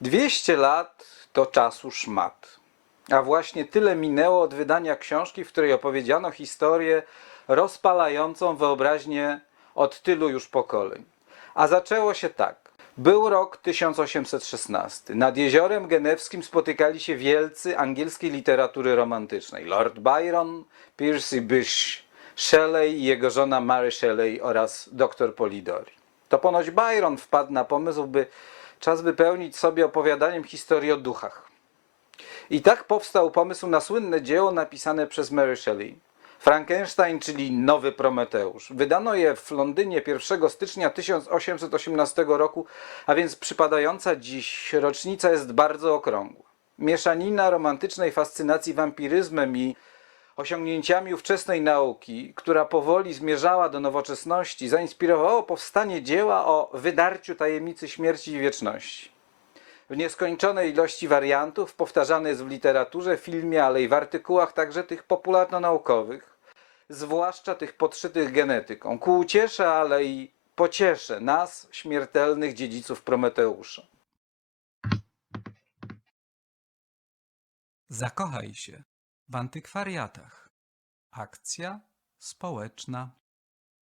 200 lat to czasu szmat. A właśnie tyle minęło od wydania książki, w której opowiedziano historię rozpalającą wyobraźnię od tylu już pokoleń. A zaczęło się tak. Był rok 1816. Nad jeziorem genewskim spotykali się wielcy angielskiej literatury romantycznej. Lord Byron, Percy Bysshe Shelley i jego żona Mary Shelley oraz dr Polidori. To ponoć Byron wpadł na pomysł, by czas wypełnić sobie opowiadaniem historii o duchach. I tak powstał pomysł na słynne dzieło napisane przez Mary Shelley. Frankenstein, czyli Nowy Prometeusz. Wydano je w Londynie 1 stycznia 1818 roku, a więc przypadająca dziś rocznica jest bardzo okrągła. Mieszanina romantycznej fascynacji wampiryzmem i osiągnięciami ówczesnej nauki, która powoli zmierzała do nowoczesności, zainspirowało powstanie dzieła o wydarciu tajemnicy śmierci i wieczności. W nieskończonej ilości wariantów powtarzany jest w literaturze, filmie, ale i w artykułach także tych popularno-naukowych, zwłaszcza tych podszytych genetyką, ku uciesze, ale i pociesze nas, śmiertelnych dziedziców Prometeusza. Zakochaj się w antykwariatach. Akcja społeczna.